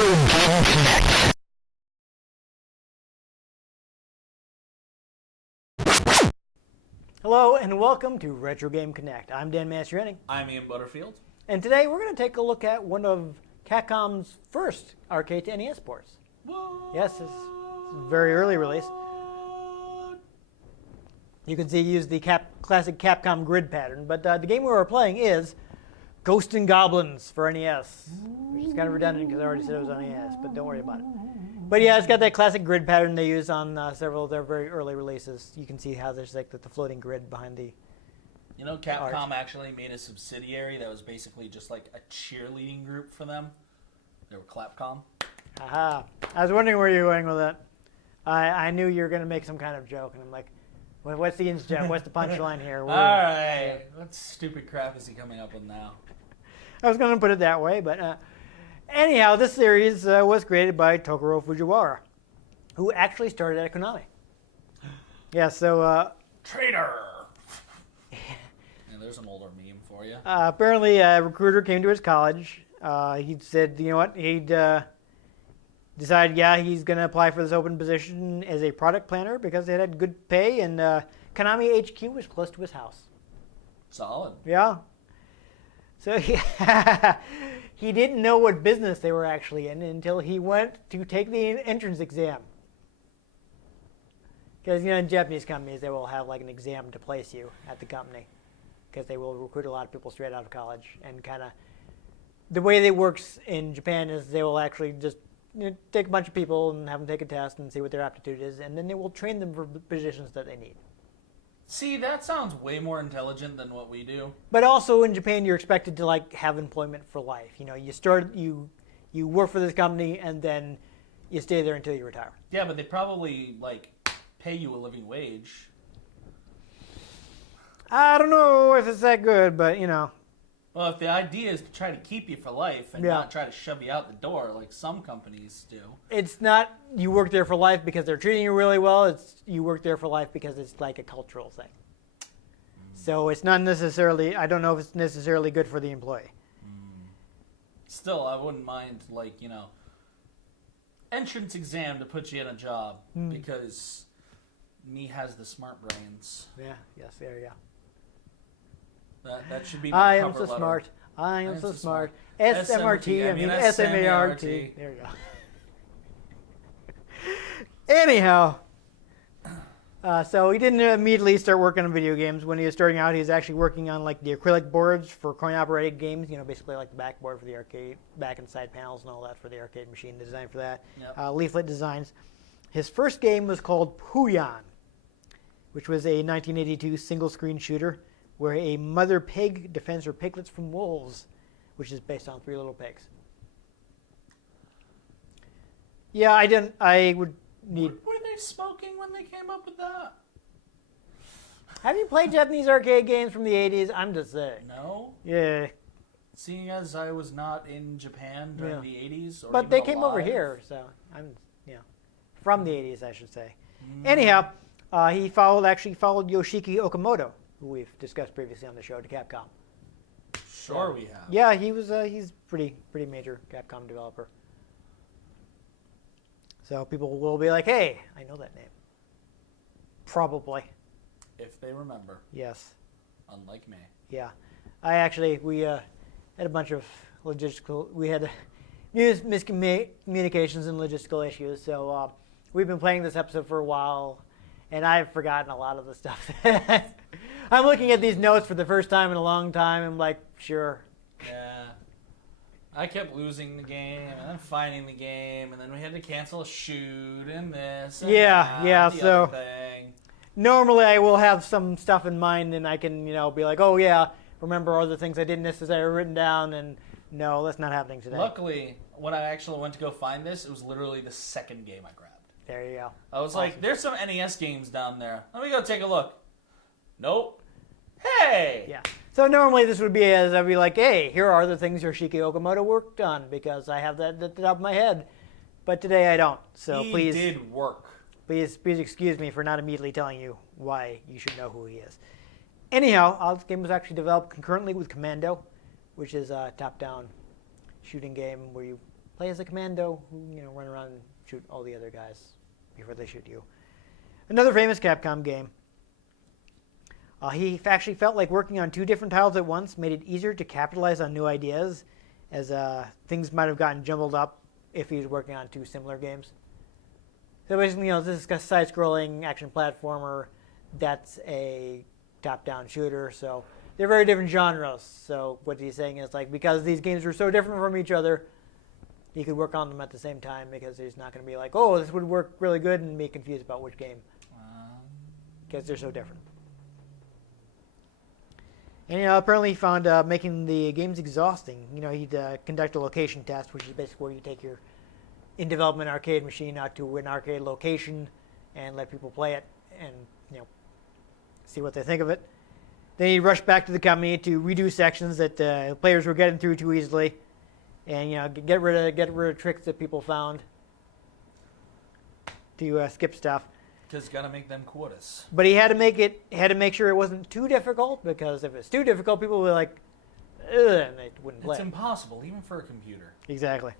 Game Connect. Hello and welcome to Retro Game Connect. I'm Dan Mastriani. I'm Ian Butterfield. And today we're going to take a look at one of Capcom's first arcade to NES ports. What? Yes, it's a very early release. You can see he used the classic Capcom grid pattern, but the game we were playing is Ghosts and Goblins for NES, which is kind of redundant because I already said it was on NES, but don't worry about it. But yeah, it's got that classic grid pattern they use on several of their very early releases. You can see how there's like the floating grid behind the... You know, Capcom actually made a subsidiary that was basically just like a cheerleading group for them. They were Clapcom. Aha. I was wondering where you were going with that. I knew you were going to make some kind of joke, and I'm like, what's the joke? What's the punchline here? All right. What stupid crap is he coming up with now? I was going to put it that way, but anyhow, this series was created by Tokuro Fujiwara, who actually started at Konami. Yeah, so... Traitor! Yeah, there's an older meme for you. Apparently, a recruiter came to his college. He said, you know what, he'd decided, yeah, he's going to apply for this open position as a product planner because it had good pay, and Konami HQ was close to his house. Solid. Yeah. So he didn't know what business they were actually in until he went to take the entrance exam. Because, you know, in Japanese companies, they will have like an exam to place you at the company because they will recruit a lot of people straight out of college. And kind of the way it works in Japan is they will actually just take a bunch of people and have them take a test and see what their aptitude is, and then they will train them for positions that they need. See, that sounds way more intelligent than what we do. But also in Japan, you're expected to like have employment for life. You know, you work for this company and then you stay there until you retire. Yeah, but they probably like pay you a living wage. I don't know if it's that good, but you know. Well, if the idea is to try to keep you for life and not try to shove you out the door like some companies do. It's not you work there for life because they're treating you really well. It's you work there for life because it's like a cultural thing. So it's not necessarily, I don't know if it's necessarily good for the employee. Still, I wouldn't mind, like, you know, entrance exam to put you in a job because me has the smart brains. Yeah, yes, there you go. That should be I my am cover so letter. smart. I am so smart. SMRT, I mean SMART. There you go. Anyhow, so he didn't immediately start working on video games. When he was starting out, he was actually working on like the acrylic boards for coin-operated games. You know, basically like the backboard for the arcade, back and side panels and all that for the arcade machine, the design for that. Yep. Leaflet designs. His first game was called Puyan, which was a 1982 single-screen shooter where a mother pig defends her piglets from wolves, which is based on Three Little Pigs. Yeah, I would need... Were they smoking when they came up with that? Have you played Japanese arcade games from the 80s? I'm just saying. No. Yeah. Seeing as I was not in Japan during the 80s. Or but they came over here, so I'm, from the 80s, I should say. Anyhow, he followed Yoshiki Okamoto, who we've discussed previously on the show, to Capcom. Sure, we have. Yeah, he's pretty major Capcom developer. So people will be like, hey, I know that name. Probably. If they remember. Yes. Unlike me. Yeah. We had a bunch of we had miscommunications and logistical issues. So we've been playing this episode for a while, and I've forgotten a lot of the stuff. I'm looking at these notes for the first time in a long time. I'm like, sure. Yeah. I kept losing the game, and then finding the game, and then we had to cancel a shoot, and this, and that, so other thing. Normally I will have some stuff in mind, and I can, be like, oh yeah, remember all the things I didn't necessarily written down, and no, that's not happening today. Luckily, when I actually went to go find this, it was literally the second game I grabbed. There you go. I was like, there's some NES games down there. Let me go take a look. Nope. Hey! Yeah. So normally this would be I'd be like, hey, here are the things Yoshiki Okamoto worked on because I have that at the top of my head. But today I don't. So he did work. Please excuse me for not immediately telling you why you should know who he is. Anyhow, this game was actually developed concurrently with Commando, which is a top-down shooting game where you play as a commando who, run around and shoot all the other guys before they shoot you. Another famous Capcom game. He actually felt like working on 2 different titles at once made it easier to capitalize on new ideas, as things might have gotten jumbled up if he was working on 2 similar games. So basically, this is a side-scrolling action platformer. That's a top-down shooter. So they're very different genres. So what he's saying is like, because these games are so different from each other, he could work on them at the same time, because he's not going to be like, oh, this would work really good, and be confused about which game, because they're so different. And apparently he found making the games exhausting. He'd conduct a location test, which is basically where you take your in-development arcade machine out to an arcade location and let people play it and see what they think of it. Then he'd rush back to the company to redo sections that players were getting through too easily, and get rid of tricks that people found to skip stuff. Because got to make them quotas. But he had to make sure it wasn't too difficult, because if it's too difficult, people would be like, ugh, and they wouldn't play. It's impossible, even for a computer. Exactly.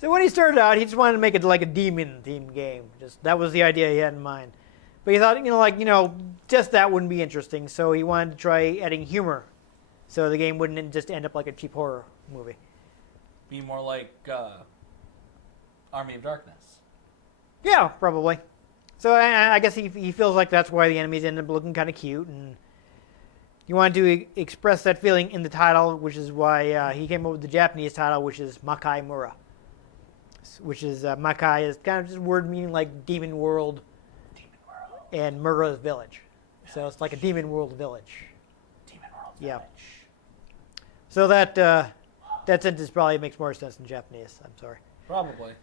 So when he started out, he just wanted to make it like a demon-themed game. That was the idea he had in mind. But he thought, just that wouldn't be interesting. So he wanted to try adding humor, so the game wouldn't just end up like a cheap horror movie. Be more like Army of Darkness. Yeah, probably. So I guess he feels like that's why the enemies end up looking kind of cute, and he wanted to express that feeling in the title, which is why he came up with the Japanese title, which is Makai Mura. Which is, Makai is kind of just a word meaning like demon world, and Mura is village. So it's like a demon world village. Demon world yeah. village. So that sentence probably makes more sense in Japanese. I'm sorry. Probably.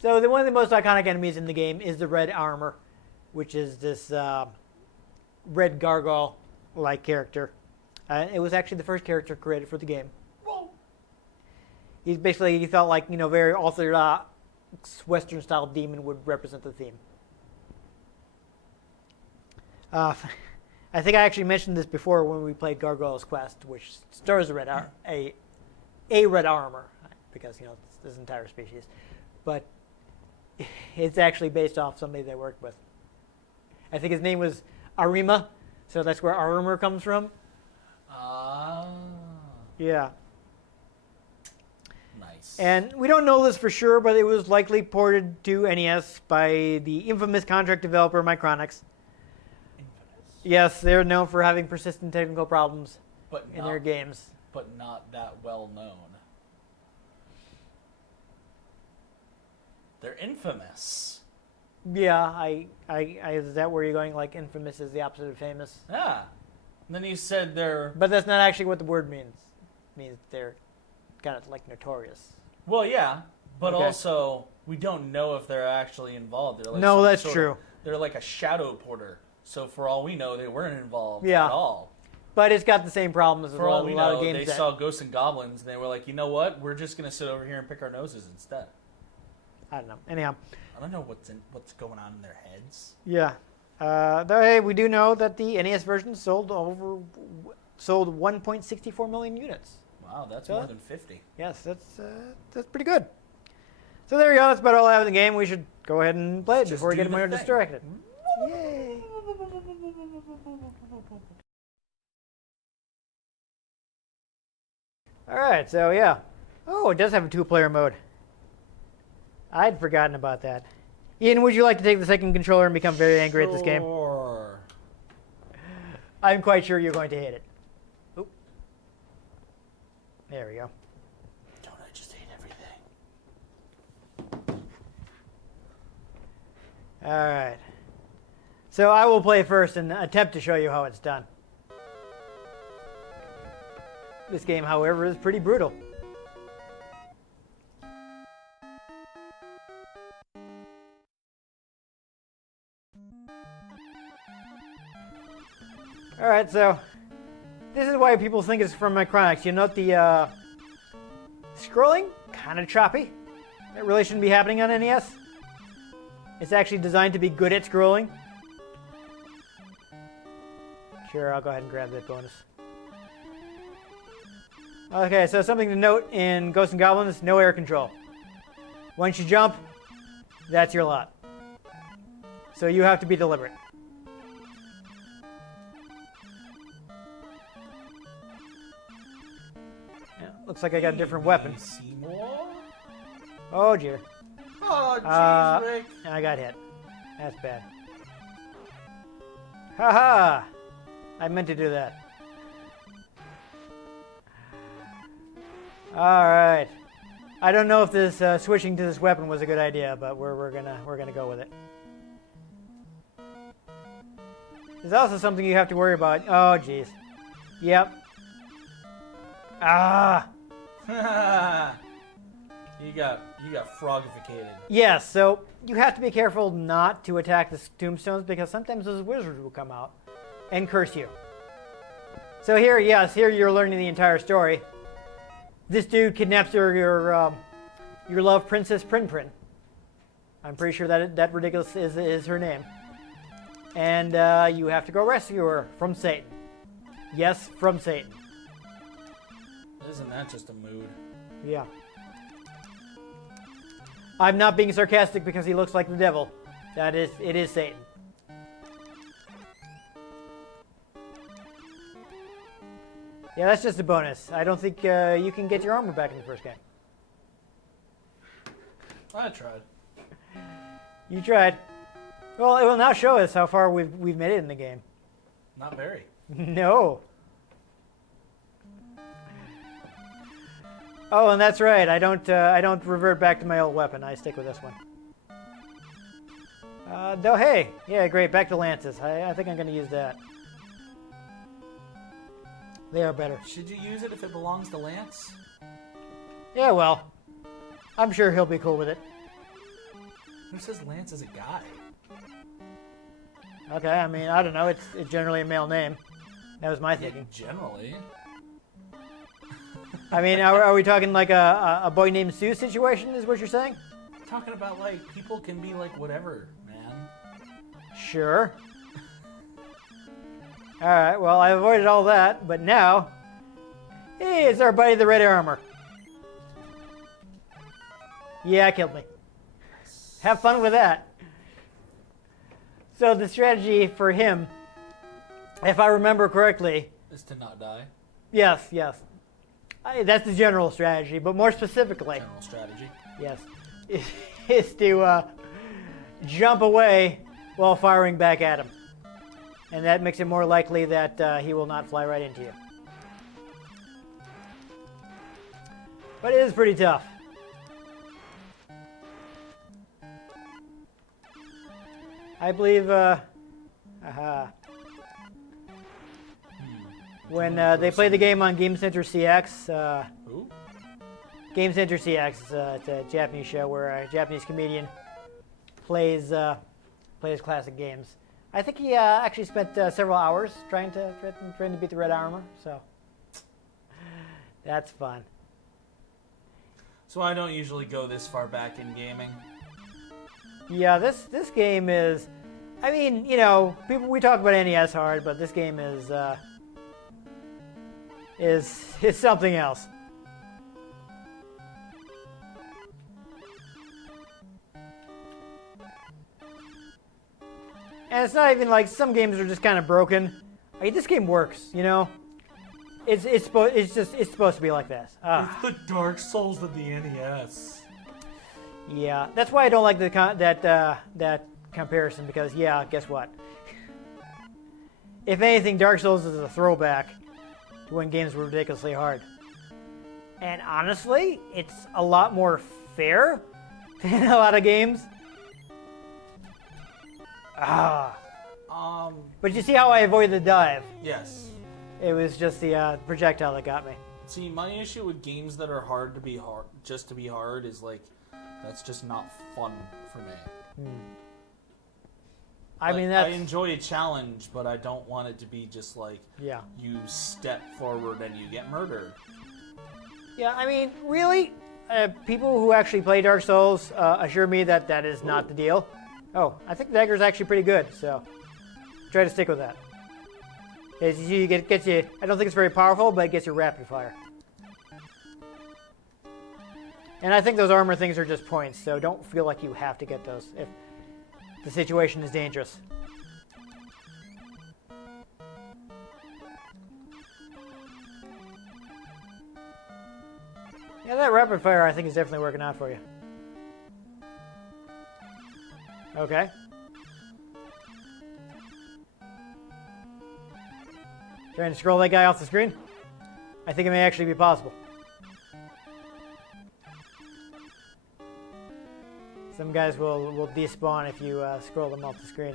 So one of the most iconic enemies in the game is the red armor, which is this red gargoyle-like character. It was actually the first character created for the game. He felt like, very orthodox Western-style demon would represent the theme. I think I actually mentioned this before when we played Gargoyle's Quest, which stars a red armor, because, it's this entire species. But it's actually based off somebody they worked with. I think his name was Arima, so that's where armor comes from. Yeah. Nice. And we don't know this for sure, but it was likely ported to NES by the infamous contract developer Micronix. Infamous. Yes, they're known for having persistent technical problems in their games. But not that well known. They're infamous. Yeah, is that where you're going? Like, infamous is the opposite of famous? Yeah. And then you said they're... But that's not actually what the word means. It means they're kind of like notorious. Well, yeah, but Okay. also we don't know if they're actually involved. They're like No, that's true. They're like a shadow porter. So for all we know, they weren't involved Yeah. at all. But it's got the same problems as For all we a lot know, of games. they saw Ghosts and Goblins, and they were like, you know what? We're just going to sit over here and pick our noses instead. I don't know. Anyhow. I don't know what's going on in their heads. Yeah. Though we do know that the NES version sold 1.64 million units. Wow, that's So- more than 50. Yes, that's pretty good. So there you go. That's about all I have in the game. We should go ahead and play it Just before we do get the more thing. distracted. Yay! All right. So yeah. Oh, it does have a 2-player mode. I'd forgotten about that. Ian, would you like to take the second controller and become very angry at this game? Sure. I'm quite sure you're going to hate it. Oop. There we go. Don't I just hate everything? All right. So I will play first and attempt to show you how it's done. This game, however, is pretty brutal. All right, so this is why people think it's from Micronix. You note the scrolling, kind of choppy. That really shouldn't be happening on NES. It's actually designed to be good at scrolling. Sure, I'll go ahead and grab that bonus. Okay, so something to note in Ghosts and Goblins, no air control. Once you jump, that's your lot. So you have to be deliberate. Yeah, looks like I got a different weapon. Seymour? Oh, dear. Oh, jeez, Rick. I got hit. That's bad. Haha! I meant to do that. Alright. I don't know if this switching to this weapon was a good idea, but we're gonna go with it. There's also something you have to worry about. Oh, jeez. Yep. Ah! You got frogificated. Yes, so you have to be careful not to attack the tombstones because sometimes those wizards will come out and curse you. So here you're learning the entire story. This dude kidnaps your love princess Prin Prin. I'm pretty sure that ridiculous is her name. And you have to go rescue her from Satan. Yes, from Satan. Isn't that just a mood? Yeah. I'm not being sarcastic because he looks like the devil. It is Satan. Yeah, that's just a bonus. I don't think you can get your armor back in the first game. I tried. You tried. Well, it will now show us how far we've made it in the game. Not very. No. Oh, and that's right. I don't revert back to my old weapon. I stick with this one. Though, hey, yeah, great. Back to lances. I think I'm going to use that. They are better. Should you use it if it belongs to Lance? Yeah, well, I'm sure he'll be cool with it. Who says Lance is a guy? Okay, I mean, I don't know. It's generally a male name. That was my thinking. Generally. I mean, are we talking like a boy named Sue situation is what you're saying? Talking about, like, people can be like whatever, man. Sure. All right, well, I avoided all that, but now, hey, it's our buddy the red armor. Yeah, killed me. Have fun with that. So the strategy for him, if I remember correctly, is to not die. Yes. That's the general strategy, but more specifically, General strategy. yes, is to jump away while firing back at him. And that makes it more likely that he will not fly right into you. But it is pretty tough. I believe, when they play the game on Game Center CX, Who? Game Center CX, it's a Japanese show where a Japanese comedian plays classic games. I think he actually spent several hours trying to beat the red armor, so that's fun. So I don't usually go this far back in gaming. Yeah, this game is, I mean, you know, we talk about NES hard, but this game is something else. And it's not even like some games are just kind of broken. I mean, this game works, you know. It's supposed to be like this. It's the Dark Souls of the NES. Yeah, that's why I don't like that comparison because yeah, guess what? If anything, Dark Souls is a throwback to when games were ridiculously hard. And honestly, it's a lot more fair than a lot of games. But you see how I avoided the dive? Yes. It was just the projectile that got me. See, my issue with games that are hard to be hard, just to be hard, is like, that's just not fun for me. I mean, that's... I enjoy a challenge, but I don't want it to be just like, yeah. You step forward and you get murdered. Yeah, I mean, really? People who actually play Dark Souls assure me that that is not the deal. Oh, I think the dagger is actually pretty good, so try to stick with that. Gets you. I don't think it's very powerful, but it gets you rapid fire. And I think those armor things are just points, so don't feel like you have to get those if the situation is dangerous. Yeah, that rapid fire I think is definitely working out for you. Okay. Trying to scroll that guy off the screen? I think it may actually be possible. Some guys will despawn if you scroll them off the screen.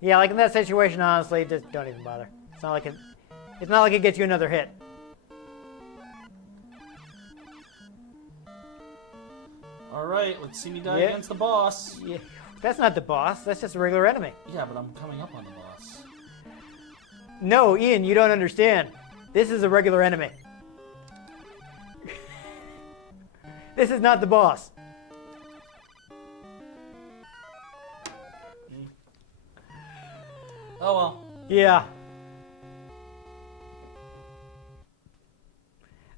Yeah, like in that situation, honestly, just don't even bother. It's not like it gets you another hit. All right, let's see me die Yeah. against the boss. Yeah, that's not the boss. That's just a regular enemy. Yeah, but I'm coming up on the boss. No, Ian, you don't understand. This is a regular enemy. This is not the boss. Oh well. Yeah.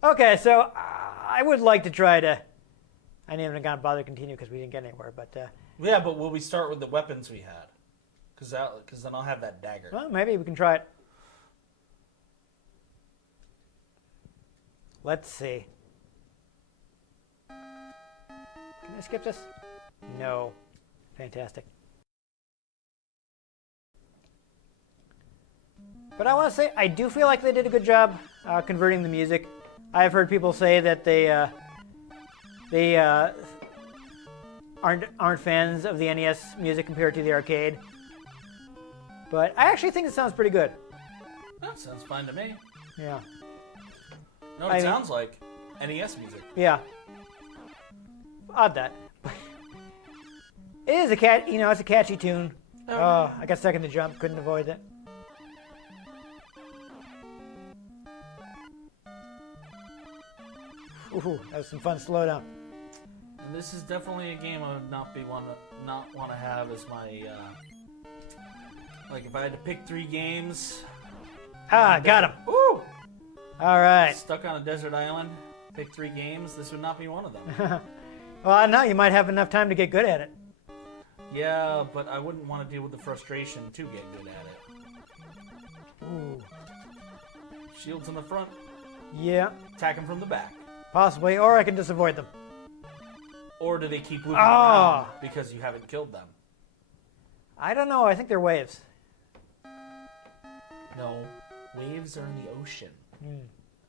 Okay, so I would like to try to. I didn't even gonna bother to continue because we didn't get anywhere. But Yeah, but will we start with the weapons we had? Because then I'll have that dagger. well, maybe we can try it. Let's see. Can I skip this? No. Fantastic. But I want to say, I do feel like they did a good job converting the music. I've heard people say that they aren't fans of the NES music compared to the arcade. But I actually think it sounds pretty good. That sounds fine to me. Yeah. No, it sounds like NES music. Yeah. Odd that. It is it's a catchy tune. Oh, I got stuck in the jump, couldn't avoid it. Ooh, that was some fun slowdown. And this is definitely a game I would not want to have as my like if I had to pick 3 games. Got him. Ooh! All right. Stuck on a desert island, pick 3 games. This would not be one of them. Well, I know you might have enough time to get good at it. Yeah, but I wouldn't want to deal with the frustration to get good at it. Ooh. Shields in the front, Yeah, attack them from the back. possibly, or I can just avoid them. Or do they keep looping around Oh. because you haven't killed them? I don't know. I think they're waves. No, waves are in the ocean. Hmm.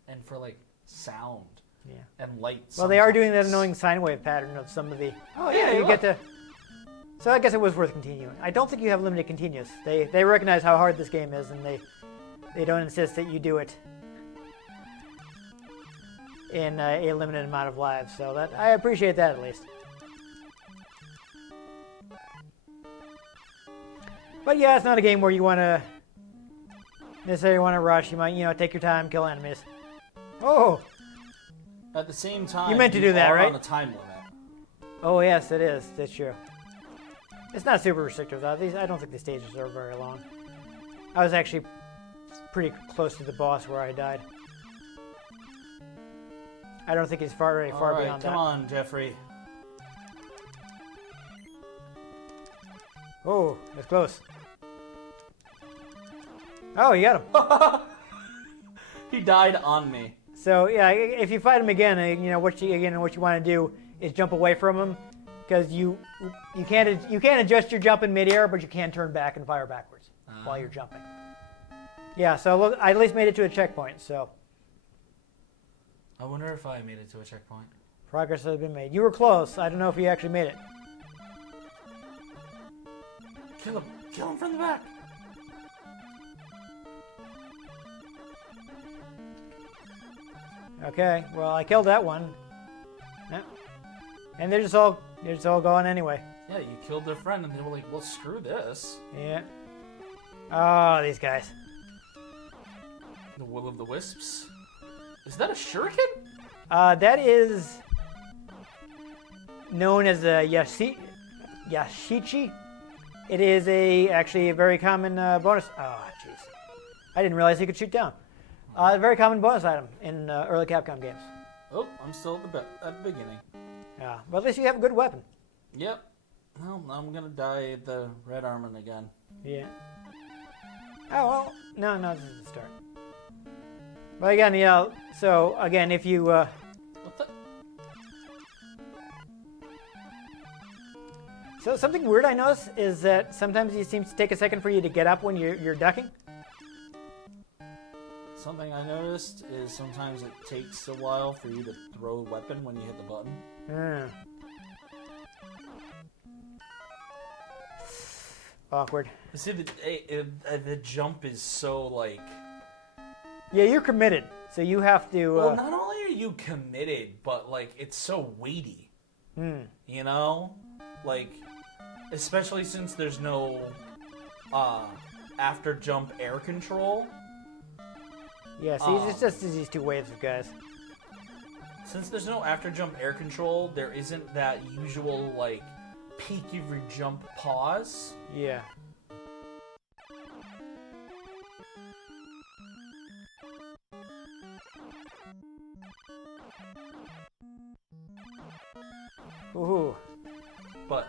And for like sound Yeah. and light. Well, they are doing that sometimes. annoying sine wave pattern of some of the. Oh yeah, you look. get to. So I guess it was worth continuing. I don't think you have limited continuous. They recognize how hard this game is, and they don't insist that you do it in a limited amount of lives. So that I appreciate that at least. But yeah, it's not a game where you want to necessarily want to rush. You might take your time, kill enemies. Oh. At the same time, You meant to do that, are right? on a time limit. Oh yes, it is. That's true. It's not super restrictive though. I don't think the stages are very long. I was actually pretty close to the boss where I died. I don't think he's very far All right, beyond come that. on, Jeffrey. Oh, that's close. Oh, you got him. He died on me. So yeah, if you fight him again, what you want to do is jump away from him, because you can't adjust your jump in midair, but you can turn back and fire backwards while you're jumping. Yeah, so look, I at least made it to a checkpoint, so I wonder if I made it to a checkpoint. progress has been made. You were close. I don't know if you actually made it. Kill him! Kill him from the back! Okay, well I killed that one. Yeah. And they're just all going anyway. Yeah, you killed their friend, and they were like, "Well, screw this." Yeah. Oh, these guys. The will of the wisps. Is that a shuriken? That is known as a yashichi. It is actually a very common bonus. Oh, jeez. I didn't realize he could shoot down. A very common bonus item in early Capcom games. Oh, I'm still at the beginning. Yeah, but at least you have a good weapon. Yep. Well, I'm gonna die at the red armament again. Yeah. Oh, well, no, this is the start. But again, you know, so again, if you... What the? So something weird I notice is that sometimes it seems to take a second for you to get up when you're ducking. Something I noticed is sometimes it takes a while for you to throw a weapon when you hit the button. Hmm. Awkward. See, the jump is so, like... Yeah, you're committed, so you have to... Well, not only are you committed, but, like, it's so weighty. You know? Like, especially since there's no after jump air control. Yeah, see, it's just these two waves of guys. Since there's no after jump air control, there isn't that usual, like, peak every jump pause. Yeah. Ooh. But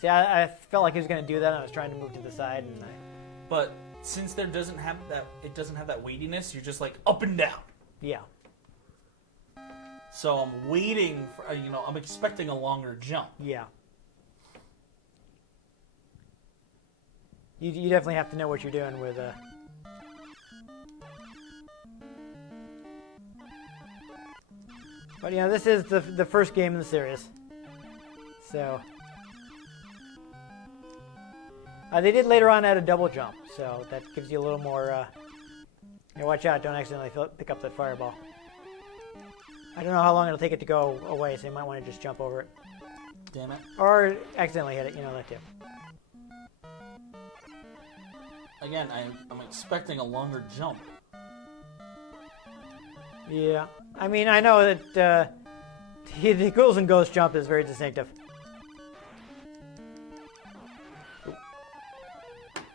See, I felt like he was going to do that, and I was trying to move to the side, and But since there doesn't have that, it doesn't have that weightiness. You're just like up and down. Yeah. So I'm waiting for, I'm expecting a longer jump. Yeah. You definitely have to know what you're doing with But this is the first game in the series, so they did later on add a double jump, so that gives you a little more. Watch out! Don't accidentally pick up that fireball. I don't know how long it'll take it to go away, so you might want to just jump over it. Damn it! Or accidentally hit it. That too. Again, I'm expecting a longer jump. Yeah, I mean, I know that the Ghouls and Ghosts jump is very distinctive.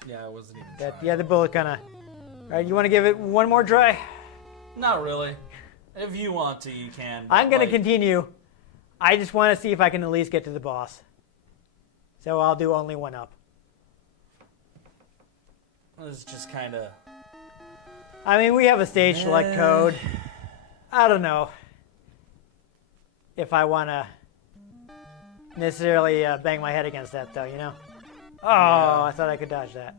Yeah, I wasn't even trying. Yeah, the bullet kind of... Alright, you want to give it one more try? Not really. If you want to, you can. I'm going to continue. I just want to see if I can at least get to the boss. So I'll do only one up. This is just kind of... I mean, we have a stage select code. I don't know if I want to necessarily bang my head against that, though, Oh, yeah. I thought I could dodge that.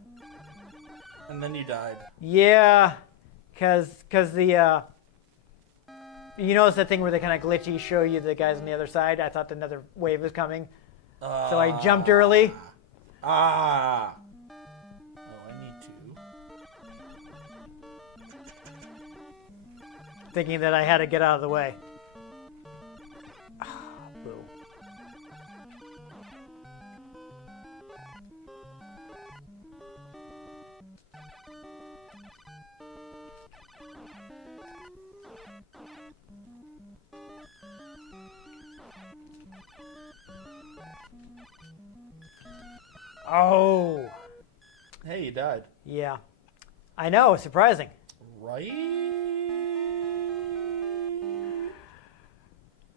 And then you died. Yeah, because the... you notice that thing where they kind of glitchy show you the guys on the other side? I thought another wave was coming. So I jumped early. Oh, I need to. Thinking that I had to get out of the way. Boo. Oh. Hey, you died. Yeah. I know, surprising. Right?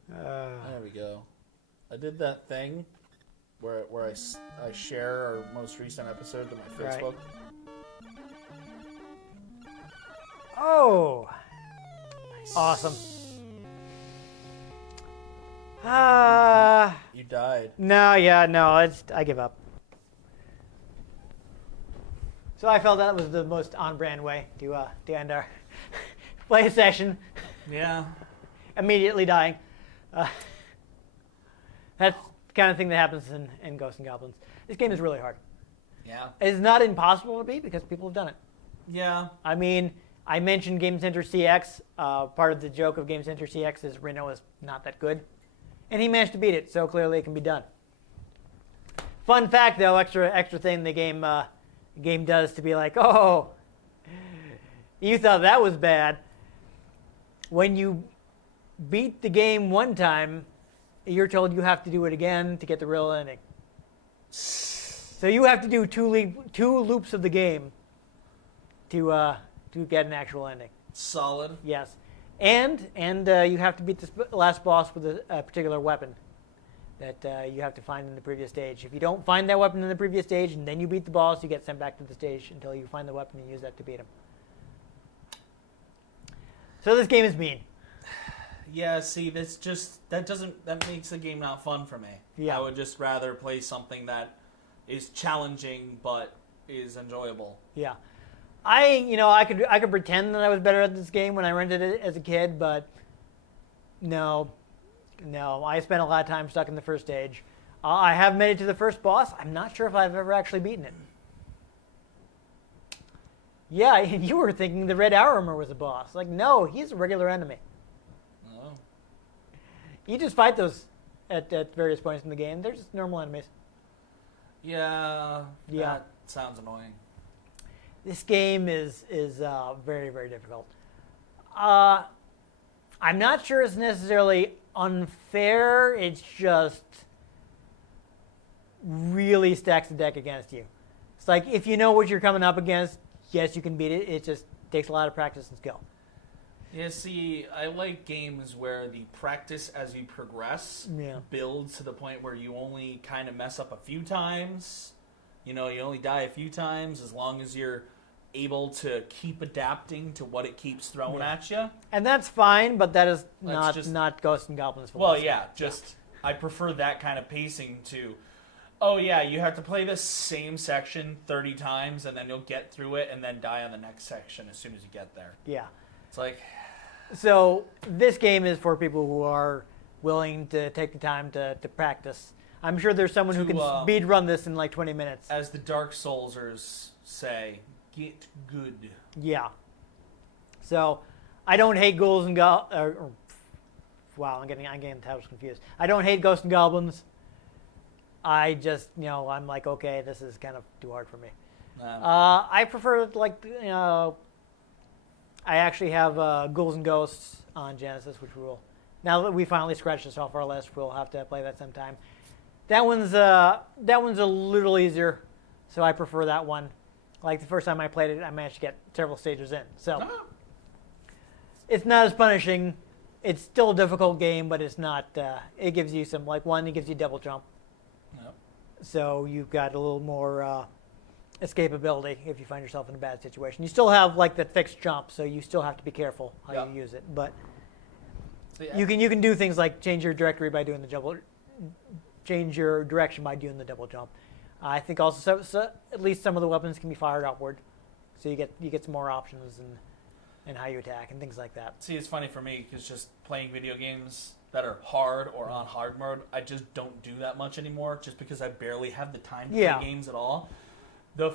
There we go. I did that thing where I share our most recent episode to my Facebook. Right. Oh. Nice. Awesome. You died. No, I give up. So I felt that was the most on-brand way to end our play session. Yeah. Immediately dying. That's the kind of thing that happens in Ghosts and Goblins. This game is really hard. Yeah. It's not impossible to beat because people have done it. Yeah. I mean, I mentioned Game Center CX. Part of the joke of Game Center CX is Reno is not that good. And he managed to beat it, so clearly it can be done. Fun fact, though, extra thing the game does to be like, oh, you thought that was bad. When you beat the game one time, you're told you have to do it again to get the real ending. So you have to do two loops of the game to to get an actual ending. Solid. Yes. And you have to beat the last boss with a particular weapon that you have to find in the previous stage. If you don't find that weapon in the previous stage and then you beat the boss, you get sent back to the stage until you find the weapon and use that to beat him. So this game is mean. Yeah, see, that makes the game not fun for me. Yeah. I would just rather play something that is challenging but is enjoyable. Yeah. I could pretend that I was better at this game when I rented it as a kid, but no, I spent a lot of time stuck in the first stage. I have made it to the first boss. I'm not sure if I've ever actually beaten it. Yeah, you were thinking the red armor was a boss. Like, no, he's a regular enemy. Oh. You just fight those at various points in the game. They're just normal enemies. Yeah. Yeah. That sounds annoying. This game is very, very difficult. I'm not sure it's necessarily unfair. It's just really stacks the deck against you. It's like if you know what you're coming up against, yes, you can beat it. It just takes a lot of practice and skill. Yeah, see, I like games where the practice as you progress builds to the point where you only kind of mess up a few times. You know, you only die a few times as long as you're able to keep adapting to what it keeps throwing at you. And that's fine, but that is That's not Ghosts and Goblins Well, philosophy. yeah, I prefer that kind of pacing to, oh yeah, you have to play this same section 30 times and then you'll get through it and then die on the next section as soon as you get there. Yeah. It's like... So this game is for people who are willing to take the time to practice. I'm sure there's someone who can speed run this in like 20 minutes. As the Dark Soulsers say, get good. Yeah. So I don't hate Ghouls and wow, I'm getting the titles confused. I don't hate Ghosts and Goblins. I just, I'm like, okay, this is kind of too hard for me. I prefer, I actually have Ghouls and Ghosts on Genesis, which now that we finally scratched this off our list, we'll have to play that sometime. That one's a little easier, so I prefer that one. Like the first time I played it, I managed to get several stages in. So it's not as punishing. It's still a difficult game, but it's not. It gives you some, it gives you double jump. Yep. So you've got a little more escapability if you find yourself in a bad situation. You still have the fixed jump, so you still have to be careful how you use it. But you can do things like change your direction by doing the double jump. I think also so at least some of the weapons can be fired upward, so you get some more options in how you attack and things like that. See, it's funny for me because just playing video games that are hard or on hard mode, I just don't do that much anymore just because I barely have the time to play games at all. The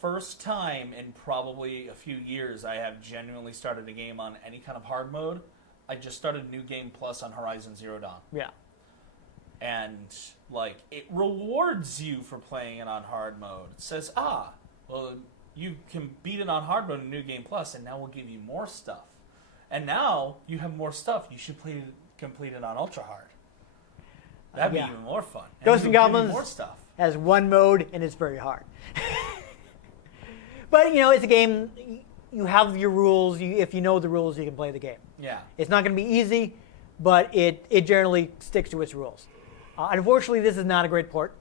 first time in probably a few years I have genuinely started a game on any kind of hard mode, I just started New Game Plus on Horizon Zero Dawn. Yeah. And, it rewards you for playing it on hard mode. It says, well, you can beat it on hard mode in New Game Plus, and now we'll give you more stuff. And now you have more stuff. You should complete it on Ultra Hard. That'd be even more fun. Ghosts and Goblins more stuff. Has one mode, and it's very hard. But, it's a game. You have your rules. If you know the rules, you can play the game. Yeah. It's not going to be easy, but it generally sticks to its rules. Unfortunately, this is not a great port.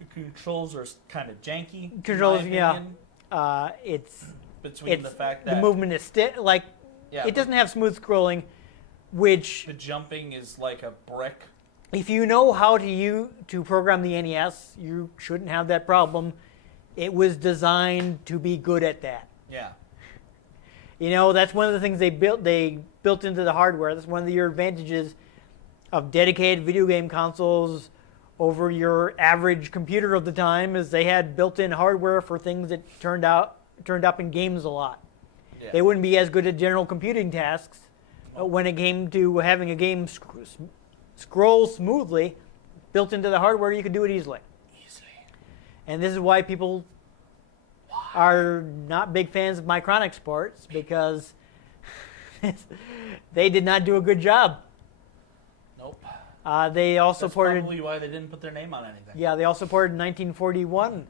The controls are kind of janky. Controls, in my opinion. It's the fact that the movement is it doesn't have smooth scrolling, which the jumping is like a brick. If you know how to program the NES, you shouldn't have that problem. It was designed to be good at that. Yeah. That's one of the things they built into the hardware. That's one of your advantages of dedicated video game consoles over your average computer of the time is they had built-in hardware for things that turned up in games a lot. Yeah. They wouldn't be as good at general computing tasks when it came to having a game scroll smoothly. Built into the hardware, you could do it easily. And this is why people are not big fans of Micronic ports, because they did not do a good job. Nope. They also That's probably why they didn't put their name on anything. Yeah, they also ported 1941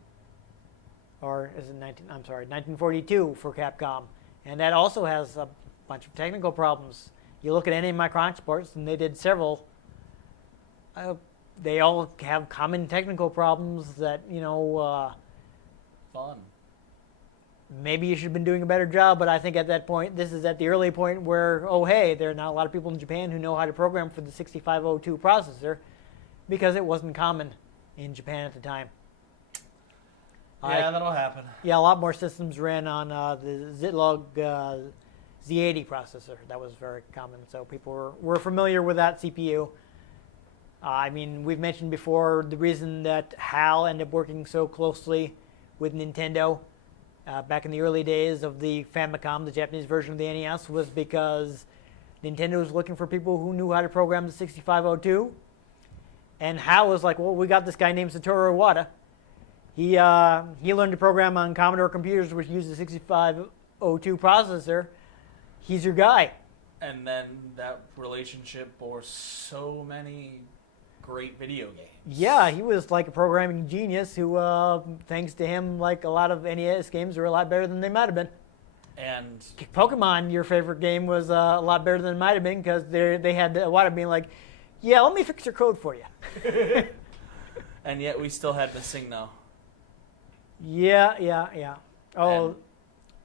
or is it 1942 for Capcom, and that also has a bunch of technical problems. You look at any of my Chronic Sports, and they did several. They all have common technical problems that Fun. maybe you should have been doing a better job. But I think at that point, this is at the early point where, oh hey, there are not a lot of people in Japan who know how to program for the 6502 processor, because it wasn't common in Japan at the time. Yeah, that'll happen. Yeah, a lot more systems ran on the Zilog Z80 processor. That was very common, so people were familiar with that CPU. I mean, we've mentioned before the reason that HAL ended up working so closely with Nintendo back in the early days of the Famicom, the Japanese version of the NES, was because Nintendo was looking for people who knew how to program the 6502. And HAL was like, well, we got this guy named Satoru Iwata. He learned to program on Commodore computers which use the 6502 processor. He's your guy. And then that relationship bore so many great video games. Yeah, he was like a programming genius who, thanks to him, like a lot of NES games are a lot better than they might have been. And Pokemon, your favorite game, was a lot better than it might have been because they had Iwata being like, yeah, let me fix your code for you. And yet we still had to sing though. Yeah. Oh,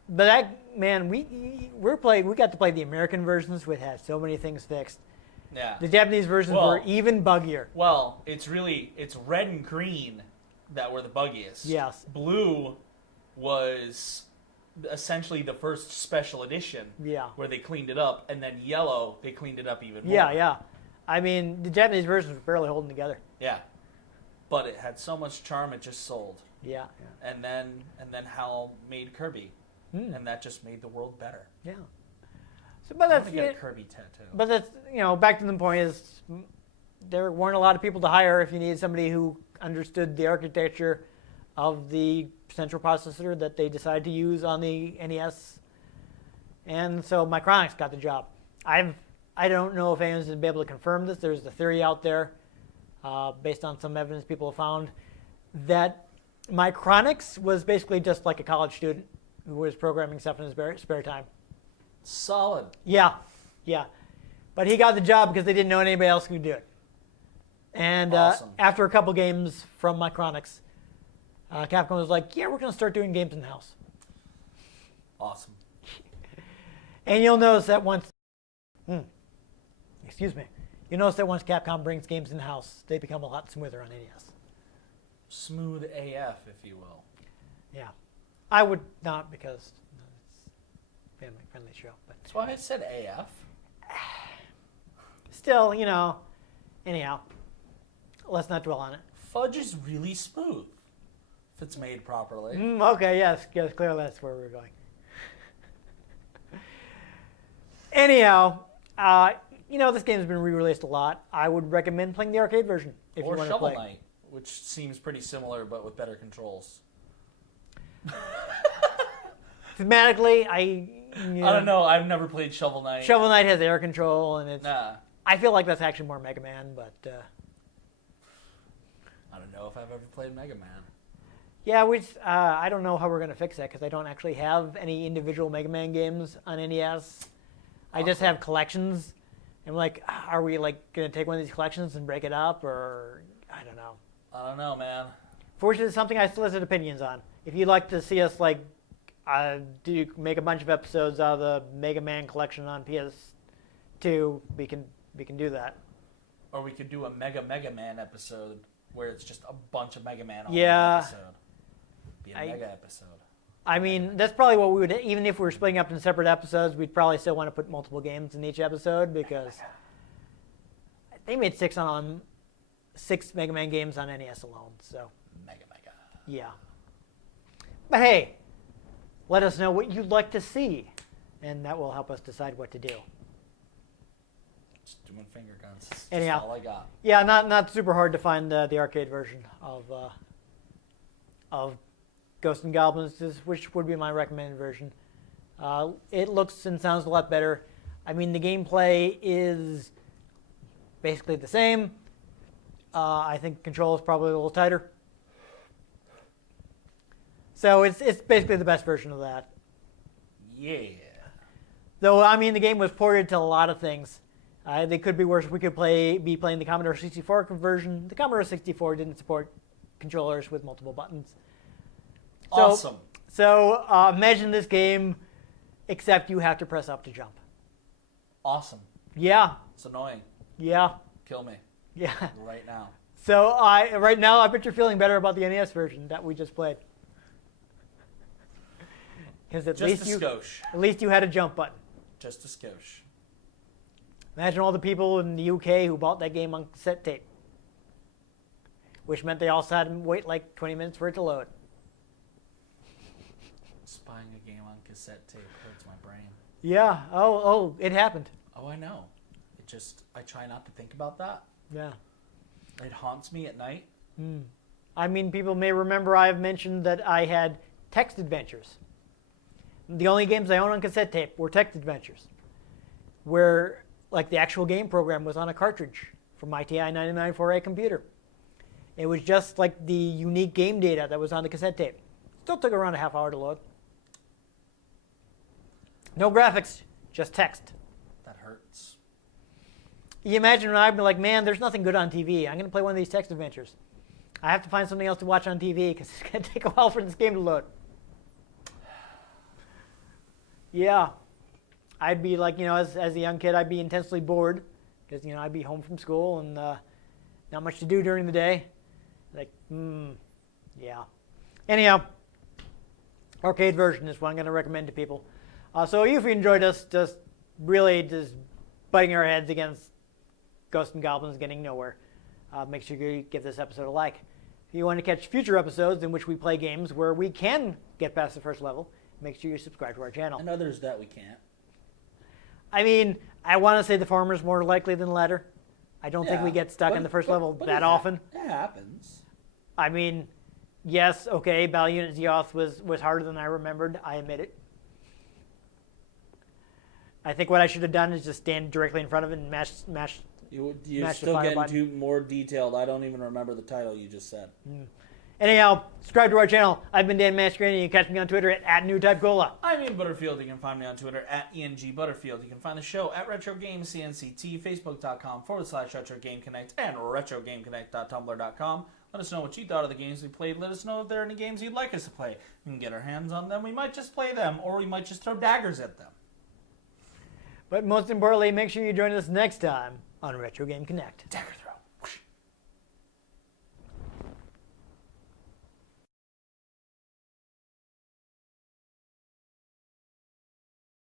but that, man, we got to play the American versions, which had so many things fixed. Yeah. The Japanese versions were even buggier. Well, it's red and green that were the buggiest. Yes. Blue was essentially the first special edition. Yeah. Where they cleaned it up, and then yellow, they cleaned it up even more. Yeah. I mean, the Japanese versions were barely holding together. Yeah. But it had so much charm, it just sold. Yeah. And then Hal made Kirby, and that just made the world better. Yeah. So, but that's get a Kirby tattoo. But that's back to the point is there weren't a lot of people to hire if you needed somebody who understood the architecture of the central processor that they decided to use on the NES, and so Micronix got the job. I don't know if anyone's going to be able to confirm this. There's a theory out there, based on some evidence people have found, that Micronix was basically just like a college student who was programming stuff in his spare time. Solid. Yeah. But he got the job because they didn't know anybody else who could do it. And Awesome. After a couple games from Micronix, Capcom was like, yeah, we're going to start doing games in-house. Awesome. And you'll notice that once... You'll notice that once Capcom brings games in-house, they become a lot smoother on NES. Smooth AF, if you will. Yeah. I would not because it's a family-friendly show. But That's why I said AF. still, anyhow, let's not dwell on it. Fudge is really smooth if it's made properly. Okay, yes, clearly that's where we're going. Anyhow, this game's been re-released a lot. I would recommend playing the arcade version if you want to play. Shovel Knight, which seems pretty similar but with better controls. Thematically, I don't know. I've never played Shovel Knight. Shovel Knight has air control, and it's. Nah. I feel like that's actually more Mega Man, but. I don't know if I've ever played Mega Man. Yeah, I don't know how we're gonna fix that because I don't actually have any individual Mega Man games on NES. I just have collections. I'm like, are we gonna take one of these collections and break it up, or I don't know. I don't know, man. Fortunately, it's something I solicit opinions on. If you'd like to see us make a bunch of episodes out of the Mega Man collection on PS2, we can do that. Or we could do a Mega Man episode where it's just a bunch of Mega Man on one episode. Be a mega episode. I mean, that's probably what we would, even if we were splitting up into separate episodes, we'd probably still want to put multiple games in each episode because they made six Mega Man games on NES alone. So Mega. Yeah. But hey, let us know what you'd like to see, and that will help us decide what to do. Just doing finger guns. Anyhow, That's all I got. Yeah, not super hard to find the arcade version of Ghosts and Goblins, which would be my recommended version. It looks and sounds a lot better. I mean, the gameplay is basically the same. I think control is probably a little tighter. So it's basically the best version of that. Yeah. Though, I mean, the game was ported to a lot of things. They could be worse. We could be playing the Commodore 64 version. The Commodore 64 didn't support controllers with multiple buttons. Awesome. So imagine this game, except you have to press up to jump. Awesome. Yeah. It's annoying. Yeah. Kill me. Yeah. Right now. So right now, I bet you're feeling better about the NES version that we just played. Because at least you had a jump button. Just a skosh. Imagine all the people in the UK who bought that game on cassette tape. Which meant they also had to wait like 20 minutes for it to load. Spying a game on cassette tape hurts my brain. Yeah. Oh, it happened. Oh, I know. I try not to think about that. Yeah. It haunts me at night. I mean, people may remember I've mentioned that I had text adventures. The only games I own on cassette tape were text adventures, where like the actual game program was on a cartridge from my TI 99-4A computer. It was just like the unique game data that was on the cassette tape. Still took around a half hour to load. No graphics, just text. That hurts. You imagine when I'd be like, man, there's nothing good on TV. I'm going to play one of these text adventures. I have to find something else to watch on TV because it's going to take a while for this game to load. Yeah. I'd be like, as a young kid, I'd be intensely bored because, I'd be home from school and not much to do during the day. Like, yeah. Anyhow, arcade version is what I'm going to recommend to people. So if you enjoyed us just butting our heads against Ghosts and Goblins getting nowhere, make sure you give this episode a like. If you want to catch future episodes in which we play games where we can get past the first level, make sure you subscribe to our channel. And others that we can't. I mean, I want to say the former's more likely than the latter. I don't think we get stuck in the first level that often. It happens. I mean, yes, okay, Battle Unit Zeoth was harder than I remembered. I admit it. I think what I should have done is just stand directly in front of it and mash. You're still getting more detailed. I don't even remember the title you just said. Anyhow, subscribe to our channel. I've been Dan Mastriani. You can catch me on Twitter at NewTypeCola. I'm Ian Butterfield. You can find me on Twitter at ENGButterfield. You can find the show at RetroGamesCNCT, Facebook.com/RetroGameConnect, and RetroGameConnect.tumblr.com. Let us know what you thought of the games we played. Let us know if there are any games you'd like us to play. We can get our hands on them. We might just play them, or we might just throw daggers at them. But most importantly, make sure you join us next time on Retro Game Connect. Dagger throw.